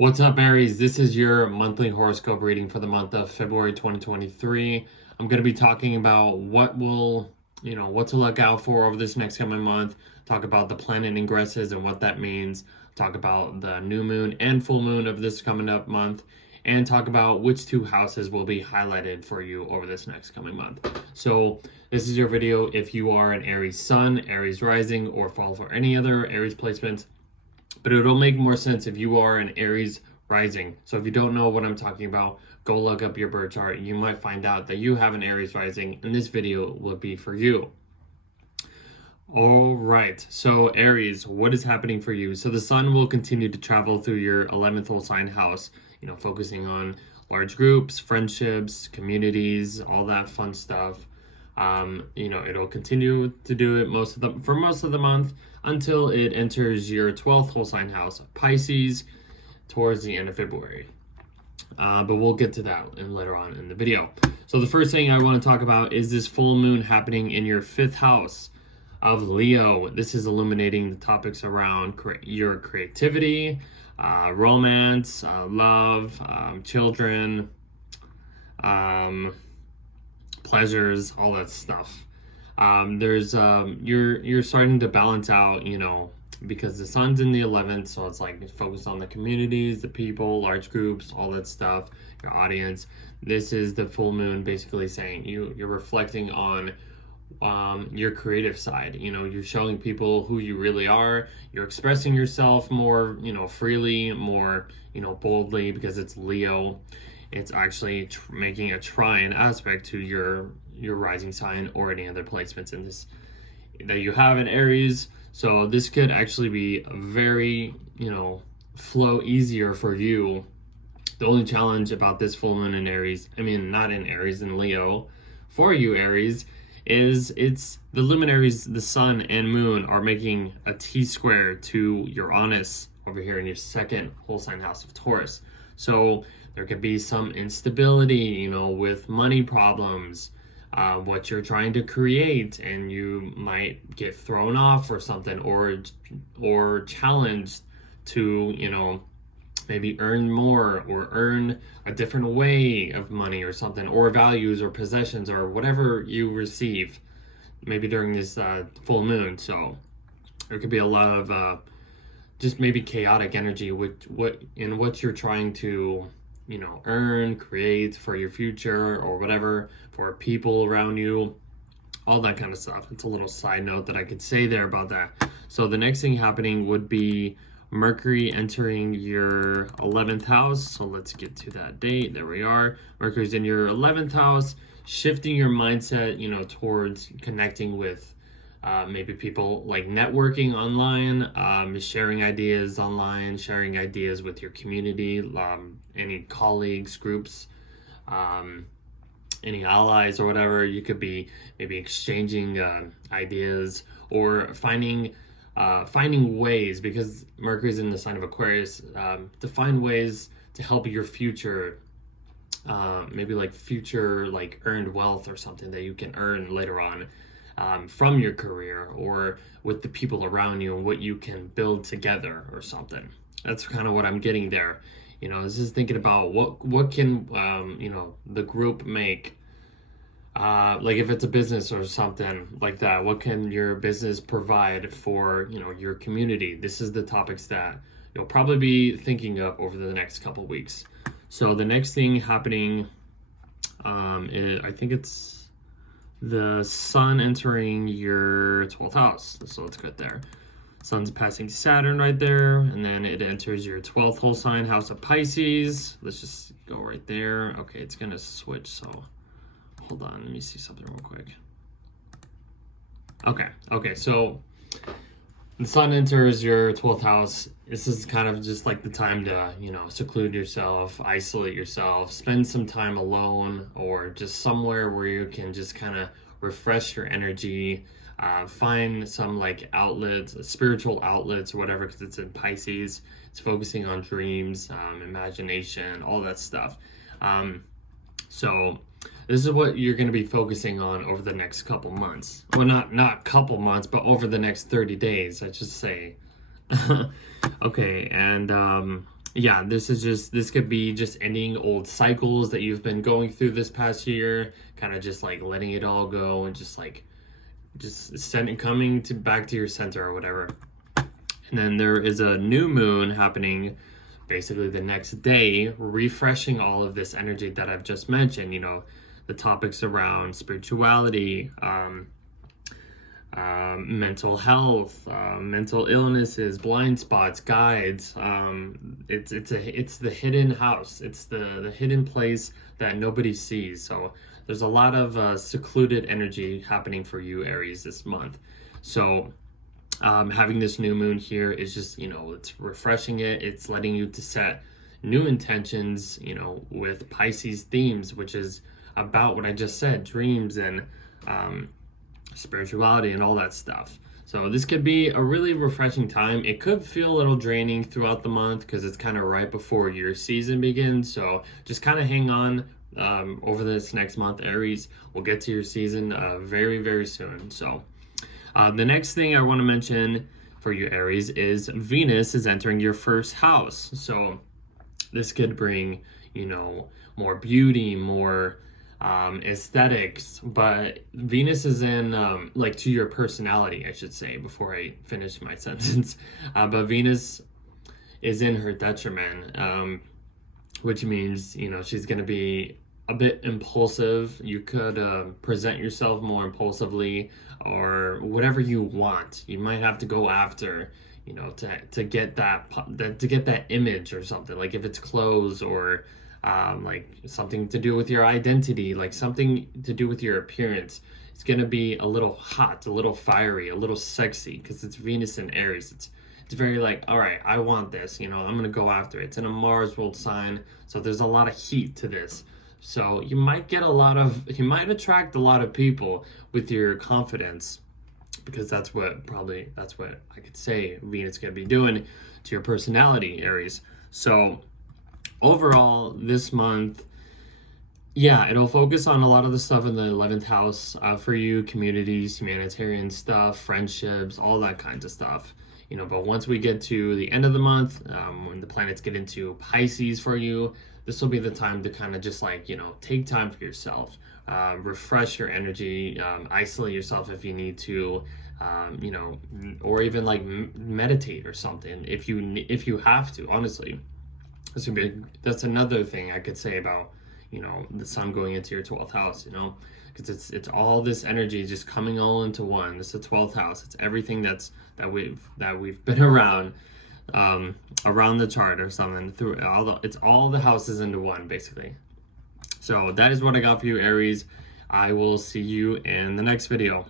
What's up, Aries? This is your monthly horoscope reading for the month of February 2023. I'm going to be talking about what to look out for over this next coming month, talk about the planet ingresses and what that means, talk about the new moon and full moon of this coming up month, and talk about which two houses will be highlighted for you over this next coming month. So this is your video if you are an Aries sun, Aries rising, or fall for any other Aries placements. But it'll make more sense if you are an Aries rising. So if you don't know what I'm talking about, go look up your birth chart. You might find out that you have an Aries rising, and this video will be for you. All right, so Aries, what is happening for you? So the sun will continue to travel through your 11th whole sign house, focusing on large groups, friendships, communities, all that fun stuff. It'll continue to do it for most of the month until it enters your 12th whole sign house, Pisces, towards the end of February. But we'll get to that later on in the video. So the first thing I want to talk about is this full moon happening in your 5th house of Leo. This is illuminating the topics around your creativity, romance, love, children, pleasures, all that stuff. You're starting to balance out, because the sun's in the 11th, so it's like focused on the communities, the people, large groups, all that stuff, your audience. This is the full moon basically saying you're reflecting on your creative side. You're showing people who you really are. You're expressing yourself more, freely, more, boldly, because it's Leo. It's actually making a trine aspect to your rising sign or any other placements in this that you have in Aries. So this could actually be very, flow easier for you. The only challenge about this full moon in Aries, not in Aries, in Leo, for you Aries, is it's the luminaries, the sun and moon, are making a T-square to Uranus over here in your 2nd whole sign house of Taurus. So there could be some instability, with money problems, what you're trying to create, and you might get thrown off or something, or challenged to, maybe earn more or earn a different way of money or something, or values or possessions or whatever you receive, maybe during this full moon. So there could be a lot of just maybe chaotic energy with what you're trying to earn, create for your future or whatever, for people around you, all that kind of stuff. It's a little side note that I could say there about that. So the next thing happening would be Mercury entering your 11th house. So let's get to that date. There we are. Mercury's in your 11th house, shifting your mindset, towards connecting with maybe people, like networking online, sharing ideas online, sharing ideas with your community, any colleagues, groups, any allies or whatever. You could be maybe exchanging ideas, or finding ways, because Mercury's in the sign of Aquarius, to find ways to help your future, maybe like future, like earned wealth or something that you can earn later on, from your career or with the people around you, and what you can build together or something. That's kind of what I'm getting there. This is thinking about what can the group make, like if it's a business or something like that, what can your business provide for your community? This is the topics that you'll probably be thinking of over the next couple weeks. So the next thing happening, I think it's the sun entering your 12th house. So let's go there. Sun's passing Saturn right there, and then it enters your 12th whole sign house of Pisces. Let's just go right there. Okay, it's gonna switch, so hold on, let me see something real quick. Okay, so the sun enters your 12th house. This is kind of just like the time to, seclude yourself, isolate yourself, spend some time alone, or just somewhere where you can just kind of refresh your energy, find some like outlets, spiritual outlets or whatever, because it's in Pisces. It's focusing on dreams, imagination, all that stuff. So this is what you're going to be focusing on over the next couple months. Well, not couple months, but over the next 30 days, I should say. Okay, and yeah, this could be just ending old cycles that you've been going through this past year, kind of just like letting it all go and just sending coming to back to your center or whatever. And then there is a new moon happening basically the next day, refreshing all of this energy that I've just mentioned, the topics around spirituality, mental health, mental illnesses, blind spots, guides. It's the hidden house. It's the hidden place that nobody sees. So there's a lot of secluded energy happening for you, Aries, this month. So having this new moon here is just, it's refreshing it. It's letting you to set new intentions, with Pisces themes, which is about what I just said, dreams and spirituality and all that stuff. So this could be a really refreshing time. It could feel a little draining throughout the month because it's kind of right before your season begins. So just kind of hang on over this next month, Aries. We'll get to your season very, very soon. So the next thing I want to mention for you, Aries, is Venus is entering your first house. So this could bring, more beauty, more aesthetics, but Venus is in to your personality, I should say, before I finish my sentence. But Venus is in her detriment, which means she's going to be a bit impulsive. You could present yourself more impulsively, or whatever you want. You might have to go after, to get that image or something. Like if it's clothes or like something to do with your identity, like something to do with your appearance. It's gonna be a little hot, a little fiery, a little sexy, because it's Venus in Aries. It's very like, all right, I want this, I'm gonna go after it. It's in a Mars world sign, so there's a lot of heat to this. So you might attract a lot of people with your confidence, because that's what I could say Venus could be doing to your personality, Aries. So overall, this month, yeah, it'll focus on a lot of the stuff in the 11th house for you, communities, humanitarian stuff, friendships, all that kinds of stuff. But once we get to the end of the month, when the planets get into Pisces for you, this will be the time to kind of just take time for yourself, refresh your energy, isolate yourself if you need to, or even meditate or something if you have to, honestly. That's another thing I could say about, the sun going into your 12th house, because it's all this energy just coming all into one. It's the 12th house. It's everything that we've been around the chart or something, it's all the houses into one, basically. So that is what I got for you, Aries. I will see you in the next video.